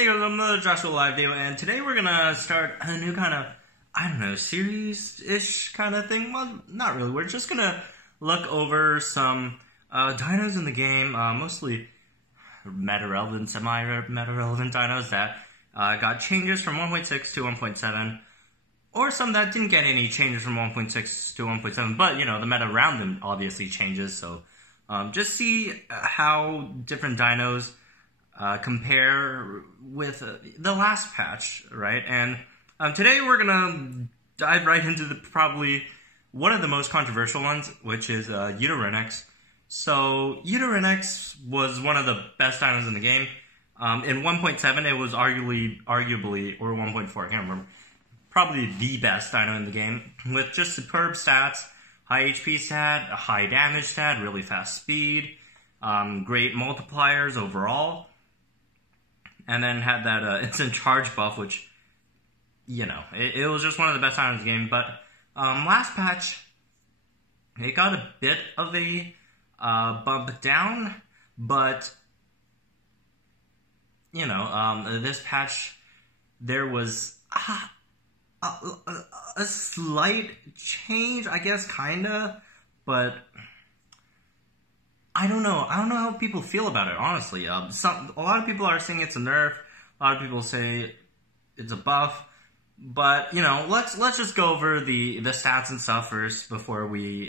Hey guys, I'm another Jurassic World Alive video, and today we're gonna start a new kind of, I don't know, series-ish kind of thing. Well, not really. We're just gonna look over some dinos in the game, mostly meta-relevant, semi-meta-relevant dinos that got changes from 1.6 to 1.7, or some that didn't get any changes from 1.6 to 1.7, but, you know, the meta around them obviously changes, so just see how different dinos compare with the last patch, right? And today we're gonna dive right into probably one of the most controversial ones, which is Utarinex. So Utarinex was one of the best dinos in the game. In 1.7, it was arguably, or 1.4, I can't remember, probably the best dino in the game, with just superb stats, high HP stat, a high damage stat, really fast speed, great multipliers overall. And then had that instant charge buff, which, you know, it was just one of the best dinos in the game. But last patch, it got a bit of a bump down. But, you know, this patch, there was a slight change, I guess, kinda. But I don't know how people feel about it, honestly. A lot of people are saying it's a nerf. A lot of people say it's a buff. But, you know, let's just go over the stats and stuff first before we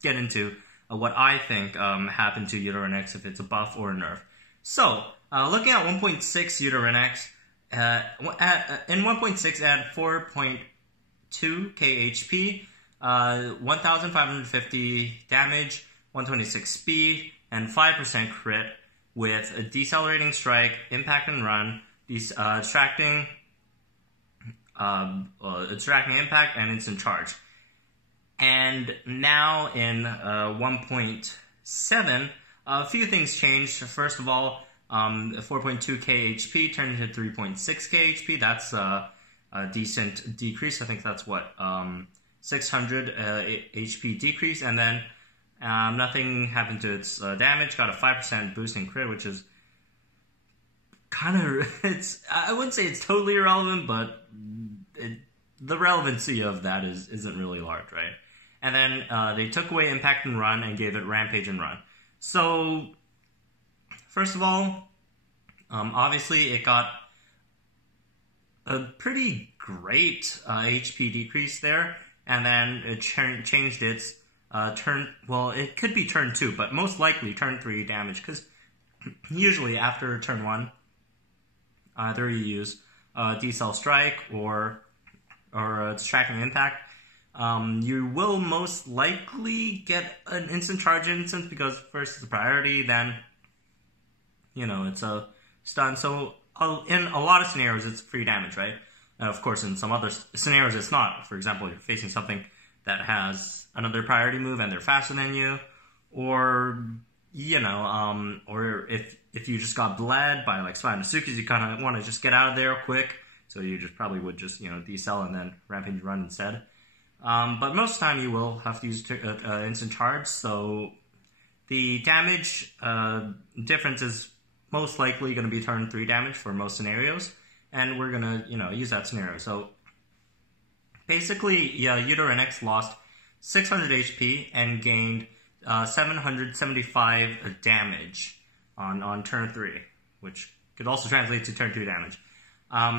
get into what I think happened to Utarinex, if it's a buff or a nerf. So, looking at 1.6 Utarinex, in 1.6 at 4.2 KHP, 1,550 damage, 126 speed, and 5% crit with a decelerating strike, impact and run, extracting impact, and instant charge. And now in 1.7, a few things changed. First of all, 4.2 KHP turned into 3.6 KHP. That's a decent decrease. I think that's what, 600 HP decrease, and then nothing happened to its damage. Got a 5% boost in crit, which is kind of, I wouldn't say it's totally irrelevant, but the relevancy of that isn't really large, right? And then they took away impact and run and gave it rampage and run. So, first of all, obviously it got a pretty great HP decrease there, and then it changed its it could be turn 2, but most likely turn 3 damage, because usually after turn 1, either you use decel strike or distracting impact. You will most likely get an instant charge instant, because first it's a priority, then, you know, it's a stun. So in a lot of scenarios, it's free damage, right? Of course, in some other scenarios, it's not. For example, you're facing something that has another priority move and they're faster than you, or, you know, or if you just got bled by like Spinosuchus, you kind of want to just get out of there quick, so you just probably would just, you know, decel and then rampage run instead. But most of the time you will have to use instant charge, so the damage difference is most likely going to be turn 3 damage for most scenarios, and we're going to, you know, use that scenario. So basically, yeah, Utarinex lost 600 HP and gained 775 damage on turn 3, which could also translate to turn 2 damage. I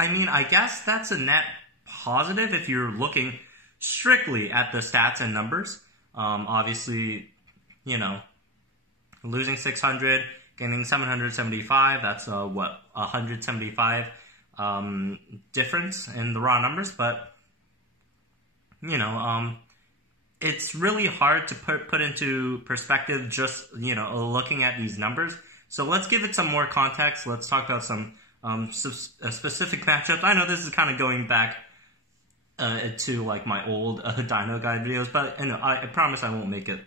mean, I guess that's a net positive if you're looking strictly at the stats and numbers. Obviously, you know, losing 600, gaining 775, that's what, 175 difference in the raw numbers, but, you know, it's really hard to put into perspective just, you know, looking at these numbers. So let's give it some more context. Let's talk about some specific matchups. I know this is kind of going back to like my old Dino Guide videos, but, you know, I promise I won't make it,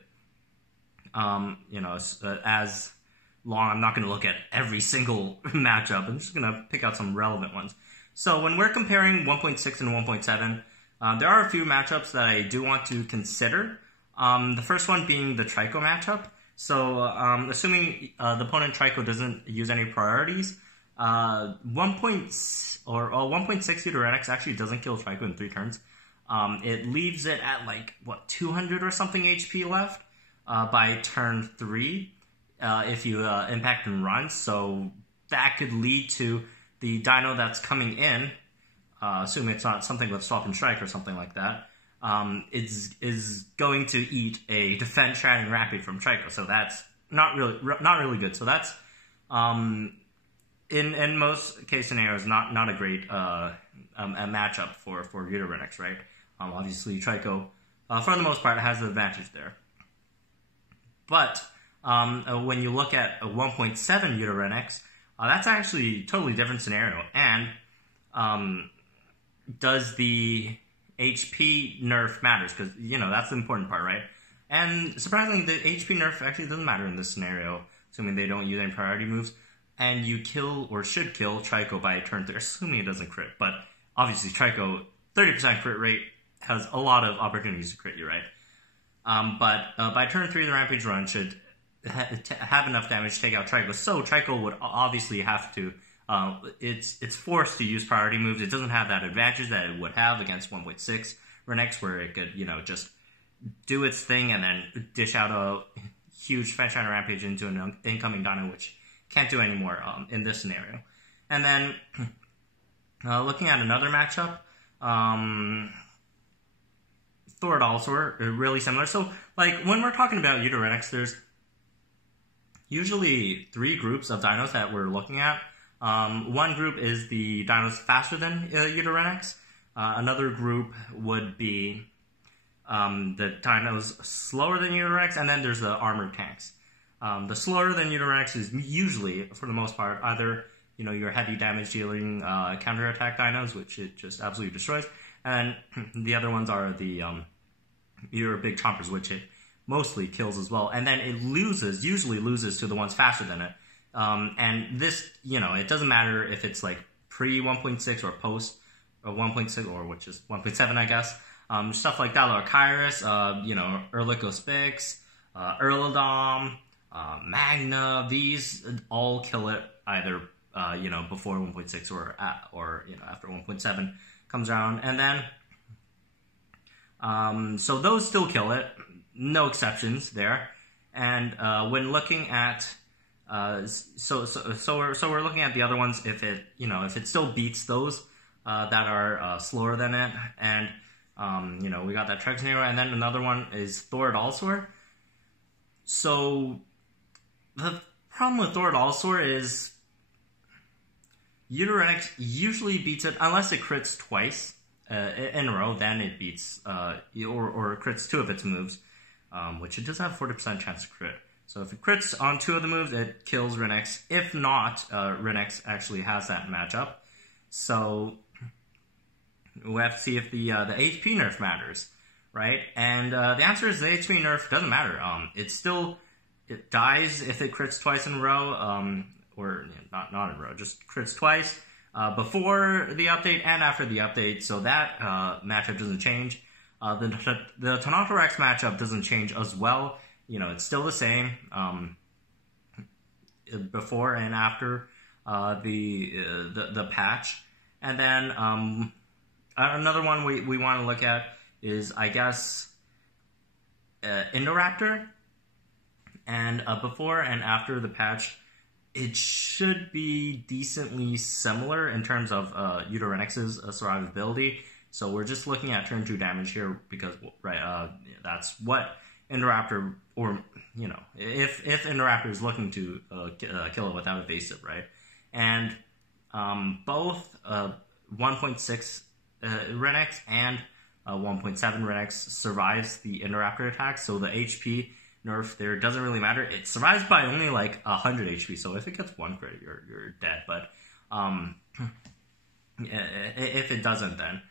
you know, as long. I'm not going to look at every single matchup. I'm just going to pick out some relevant ones. So when we're comparing 1.6 and 1.7, there are a few matchups that I do want to consider. The first one being the Trico matchup. So, assuming the opponent Trico doesn't use any priorities, 1.6 Utarinex actually doesn't kill Trico in 3 turns. It leaves it at like, what, 200 or something HP left by turn 3 if you impact and run. So that could lead to the dino that's coming in, assuming it's not something with swap and strike or something like that, is going to eat a defense shattering rampage from Trico. So that's not really good. So that's in most case scenarios not a great a matchup for Utarinex, right? Obviously Trico for the most part has the advantage there. But when you look at a 1.7 Utarinex, that's actually a totally different scenario. And does the HP nerf matters? Because, that's the important part, right? And surprisingly, the HP nerf actually doesn't matter in this scenario, assuming they don't use any priority moves. And you kill, or should kill, Trico by turn 3, assuming it doesn't crit. But obviously, Trico, 30% crit rate, has a lot of opportunities to crit you, right? But by turn 3, the Rampage run should have enough damage to take out Trico. So Trico would obviously have to, it's forced to use priority moves. It doesn't have that advantage that it would have against 1.6 Utarinex, where it could, just do its thing and then dish out a huge Fetch Shiner Rampage into an incoming dino, which can't do anymore in this scenario. And then looking at another matchup, Thoradalsaur, really similar. So, like, when we're talking about Utarinex, there's usually 3 groups of dinos that we're looking at. One group is the dinos faster than Utarinex. Another group would be the dinos slower than Utarinex, and then there's the armored tanks. The slower than Utarinex is usually, for the most part, either your heavy damage dealing counterattack dinos, which it just absolutely destroys, and the other ones are the your big chompers, which it mostly kills as well. And then it usually loses to the ones faster than it. And this, it doesn't matter if it's like pre 1.6 or post 1.6, or which is 1.7, I guess. Stuff like that, or Kairos, Erlikospix, Erlodom, Magna, these all kill it either, before 1.6 or after 1.7 comes around. And then, so those still kill it, no exceptions there. And when looking at, so we're looking at the other ones, if it still beats those that are slower than it, and we got that Trex Nero, and then another one is Thoradalsaur. So the problem with Thoradalsaur is Utarinex usually beats it unless it crits twice in a row. Then it beats or crits 2 of its moves, which it does have 40% chance to crit. So if it crits on 2 of the moves, it kills Rinnex. If not, Rinnex actually has that matchup. So we have to see if the HP nerf matters, right? And the answer is the HP nerf doesn't matter. It dies if it crits twice in a row, or not in a row, just crits twice before the update and after the update. So that matchup doesn't change. The Tonatorax matchup doesn't change as well. It's still the same before and after the patch. And then another one we want to look at is, I guess, Indoraptor. And before and after the patch, it should be decently similar in terms of Utarinex's survivability. So we're just looking at turn 2 damage here because, that's what Indoraptor, or, if Indoraptor is looking to kill it without evasive, right? And both 1.6 Rinnex and 1.7 Rinnex survives the Indoraptor attack, so the HP nerf there doesn't really matter. It survives by only like 100 HP, so if it gets 1 crit, you're dead. But if it doesn't, then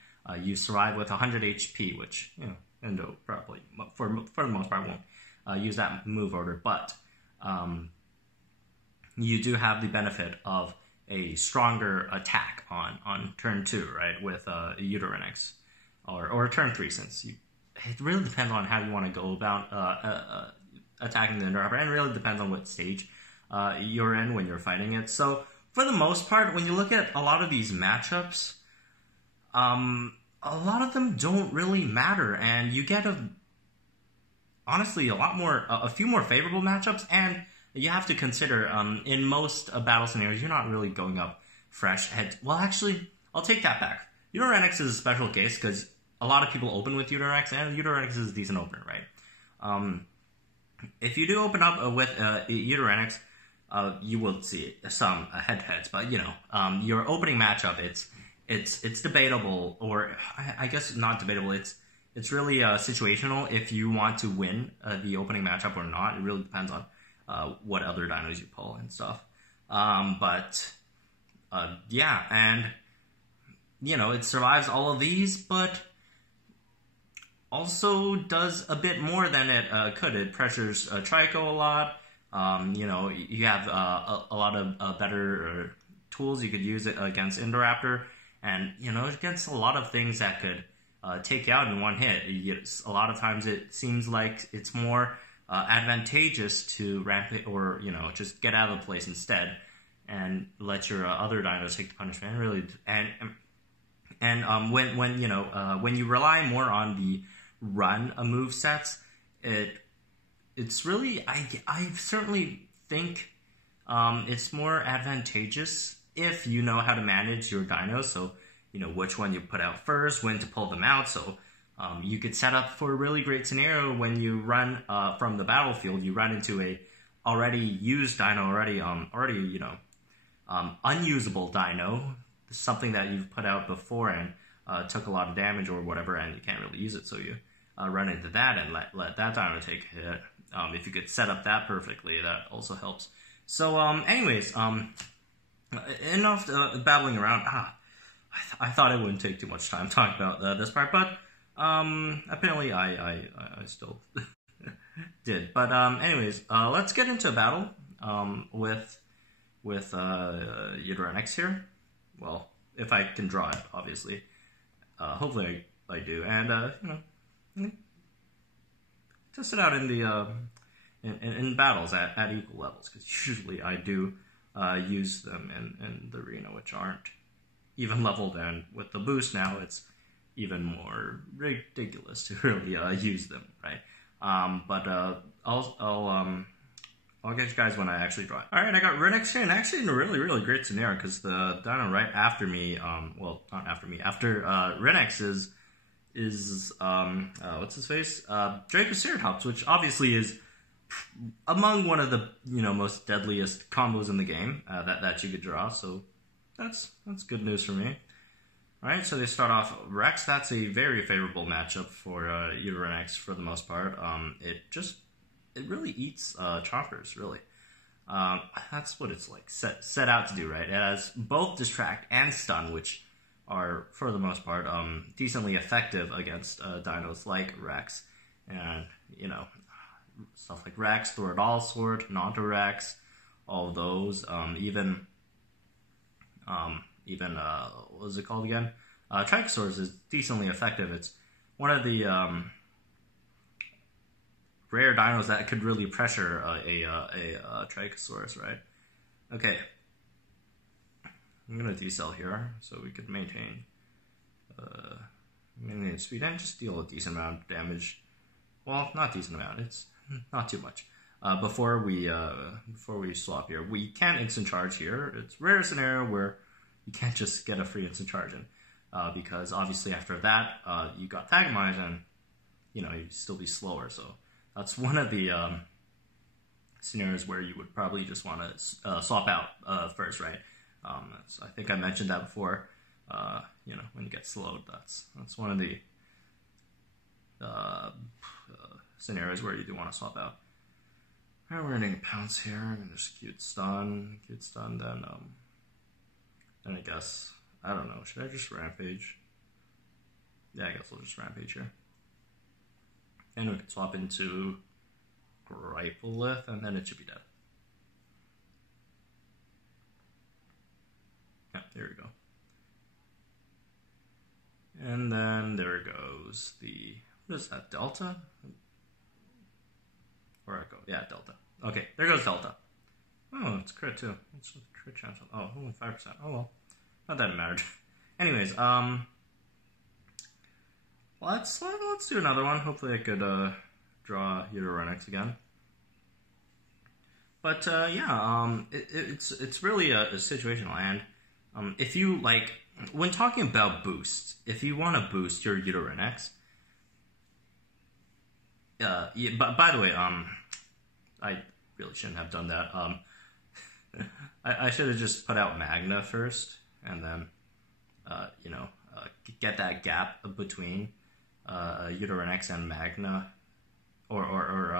you survive with 100 HP, which Indo probably for the most part won't use that move order. But you do have the benefit of a stronger attack on turn 2, right, with Utarinex, or turn 3, since it really depends on how you want to go about attacking the Indoraptor, and it really depends on what stage you're in when you're fighting it. So for the most part, when you look at a lot of these matchups, a lot of them don't really matter, and you get honestly a few more favorable matchups, and you have to consider in most battle scenarios you're not really going up fresh head. Well, actually, I'll take that back. Utarinex is a special case because a lot of people open with Utarinex, and Utarinex is a decent opener, right? If you do open up with Utarinex, you will see some head-to-heads, but your opening matchup, it's debatable, or I guess not debatable. It's really situational if you want to win the opening matchup or not. It really depends on what other dinos you pull and stuff. Yeah, and it survives all of these, but also does a bit more than it could. It pressures Trico a lot. You have a lot of better tools you could use it against Indoraptor, and against a lot of things that could take you out in one hit. A lot of times it seems like it's more advantageous to ramp it, or just get out of the place instead and let your other dinos take the punishment. When you rely more on the run move sets, it's really I certainly think it's more advantageous if you know how to manage your dinos. So which one you put out first, when to pull them out. So you could set up for a really great scenario when you run from the battlefield. You run into a already used dino, already unusable dino, something that you've put out before and took a lot of damage or whatever, and you can't really use it. So you run into that and let that dino take a hit. If you could set up that perfectly, that also helps. So anyways, enough babbling around. I thought it wouldn't take too much time talking about this part, but apparently I still did. But anyways, let's get into a battle with Utarinex here. Well, if I can draw it, obviously. Hopefully I do, and test it out in the in battles at equal levels, because usually I do use them in the arena, which aren't even leveled, and with the boost now, it's even more ridiculous to really use them, right? I'll get you guys when I actually draw it. Alright, I got Utarinex here, and actually in a really, really great scenario, because the dino right after me, well, not after me, after Utarinex is what's his face? Dracoceratops, which obviously is among one of the, most deadliest combos in the game that you could draw, so that's good news for me. Alright, so they start off Rex. That's a very favorable matchup for Utarinex for the most part. It really eats choppers, really. That's what it's like set out to do, right? It has both distract and stun, which are, for the most part, decently effective against dinos like Rex. And, stuff like Rex, Thoradal Sword, Nonto-Rex, all of those, even what was it called again? Trichosaurus is decently effective. It's one of the rare dinos that could really pressure a Trichosaurus, right? Okay. I'm going to decel here so we could maintain speed and just deal a decent amount of damage. Well, not decent amount. It's not too much. Before we swap here, we can instant charge here. It's a rare scenario where you can't just get a free instant charge in, because obviously after that you got Tagmines and you'd still be slower. So that's one of the scenarios where you would probably just want to swap out first, right? So I think I mentioned that before. When you get slowed, that's one of the scenarios where you do want to swap out. Alright, we're ending a pounce here. I'm gonna just cute stun, then I guess, I don't know, should I just rampage? Yeah, I guess I'll just rampage here. And we can swap into Gripelith, and then it should be dead. Yeah, there we go. And then there goes the, what is that, Delta? Or Echo. Yeah, Delta. Okay, there goes Delta. Oh, it's crit too. It's a crit chance. Oh, only 5%. Oh well. Not that it mattered. Anyways, let's do another one. Hopefully I could draw Utarinex again. But yeah, it's really a situational, and if you like, when talking about boosts, if you want to boost your Utarinex, yeah, but by the way, I really shouldn't have done that. I should have just put out Magna first, and then get that gap between Utarinex and Magna, or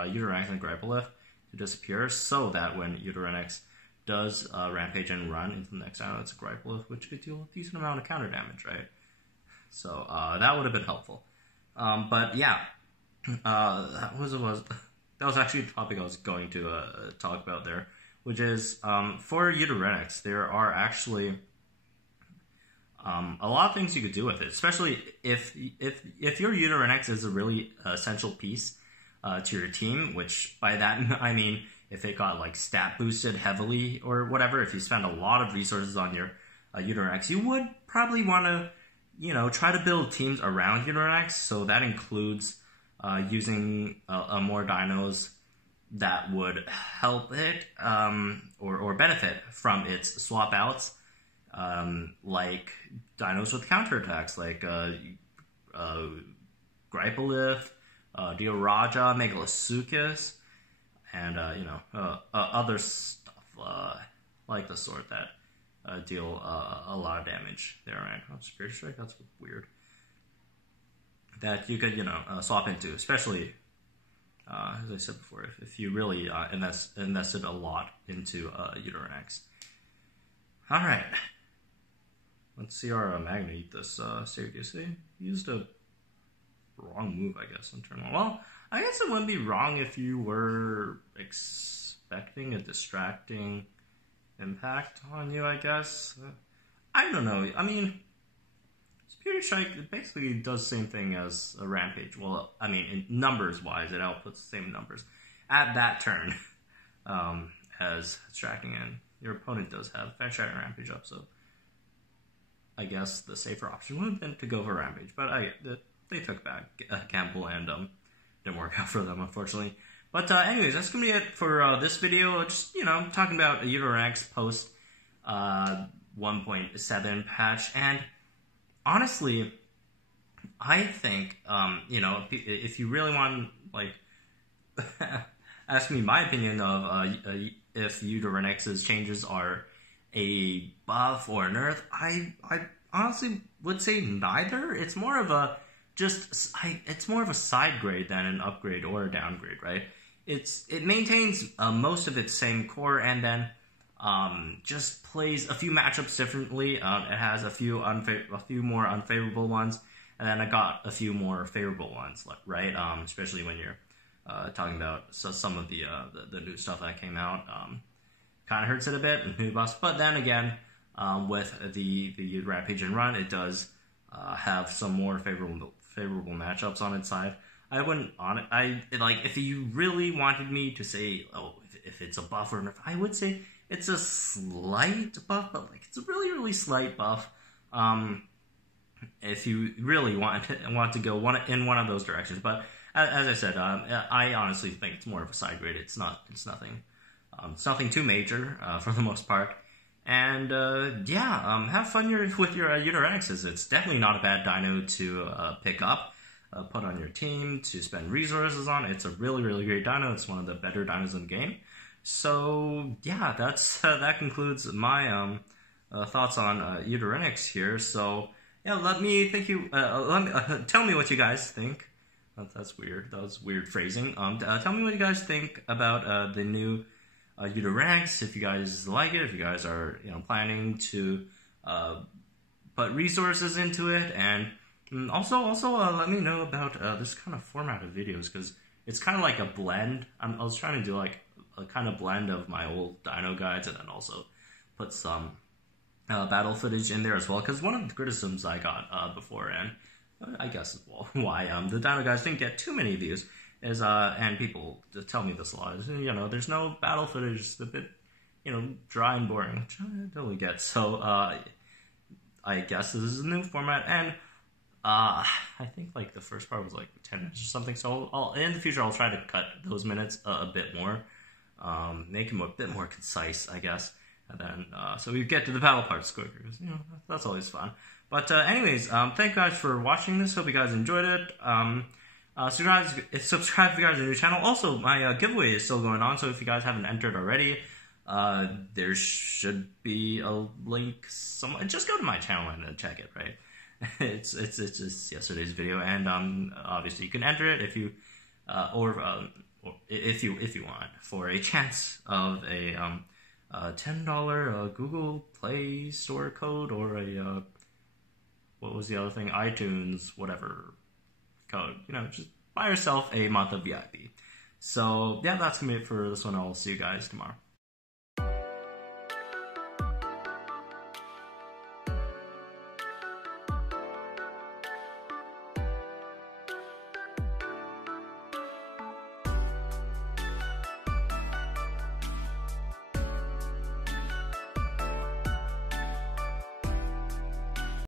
Utarinex and Gripelith to disappear, so that when Utarinex does rampage and run into the next round, it's a Gripelith, which could deal a decent amount of counter damage, right? So that would have been helpful. But yeah, that was actually the topic I was going to talk about there, which is for Utarinex, there are actually a lot of things you could do with it, especially if your Utarinex is a really essential piece to your team, which by that I mean if it got like stat boosted heavily or whatever. If you spend a lot of resources on your Utarinex, you would probably want to try to build teams around Utarinex. So that includes using more dinos that would help it or benefit from its swap outs, like dinos with counterattacks, like Gripelith, Dioraja, Megalosukis, and other stuff like the sort that deal a lot of damage there. Right? Oh, Spirit Strike, that's weird. That you could swap into, especially as I said before, if you really invested a lot into Utarinex. All right, let's see our Magna eat this. Seriously, used a wrong move, I guess, in turn one. Well, I guess it wouldn't be wrong if you were expecting a distracting impact on you, I guess. I don't know. I mean, Spirit Strike basically does the same thing as a Rampage. Well, I mean, in numbers-wise, it outputs the same numbers at that turn as distracting, and your opponent does have Fire Shout and Rampage up, so I guess the safer option would have been to go for Rampage, but they took back gamble and didn't work out for them, unfortunately. But anyways, that's gonna be it for this video. Just talking about Utarinex post 1.7 patch, and honestly, I think if you really want ask me my opinion of if Utarinex's changes are a buff or a nerf, I honestly would say neither. It's more of a it's more of a side grade than an upgrade or a downgrade, right? It maintains most of its same core, and then just plays a few matchups differently. It has a few more unfavorable ones, and then I got a few more favorable ones, right? Especially when you're talking about some of the new stuff that came out. Kind of hurts it a bit, new buffs, but then again, with the Rampage and Run, it does have some more favorable matchups on its side. I wouldn't if you really wanted me to say, if it's a buff or nerf, I would say it's a slight buff, but it's a really, really slight buff. If you really want to go in one of those directions, but as I said, I honestly think it's more of a side grade. It's nothing too major for the most part. And have fun with your Utarinexes. It's definitely not a bad dino to pick up, put on your team, to spend resources on. It's a really, really great dino. It's one of the better dinos in the game. So yeah, that concludes my thoughts on Utarinex here. So yeah, let me tell me what you guys think. That's weird. That was weird phrasing. Tell me what you guys think about the new Utarinex, if you guys like it, if you guys are planning to put resources into it, and also let me know about this kind of format of videos, because it's kind of like a blend. I was trying to do a kind of blend of my old dino guides, and then also put some battle footage in there as well, because one of the criticisms I got before, and I guess why the dino guides didn't get too many views, is and people tell me this a lot, is, you know, there's no battle footage. It's a bit, you know, dry and boring, which I totally get. So I guess this is a new format, and I think like the first part was like 10 minutes or something. So I'll in the future I'll try to cut those minutes a bit more, make them a bit more concise, I guess. And then so we get to the battle parts quicker, because, you know, that's always fun. But anyways, thank you guys for watching this. Hope you guys enjoyed it. Subscribe if you guys are new channel. Also, my giveaway is still going on, so if you guys haven't entered already, there should be a link somewhere. Just go to my channel and check it, right? It's just yesterday's video, and obviously you can enter it if you or if you want, for a chance of a $10 Google Play Store code, or a what was the other thing, iTunes whatever code. You know, just buy yourself a month of VIP. So yeah, that's gonna be it for this one. I'll see you guys tomorrow.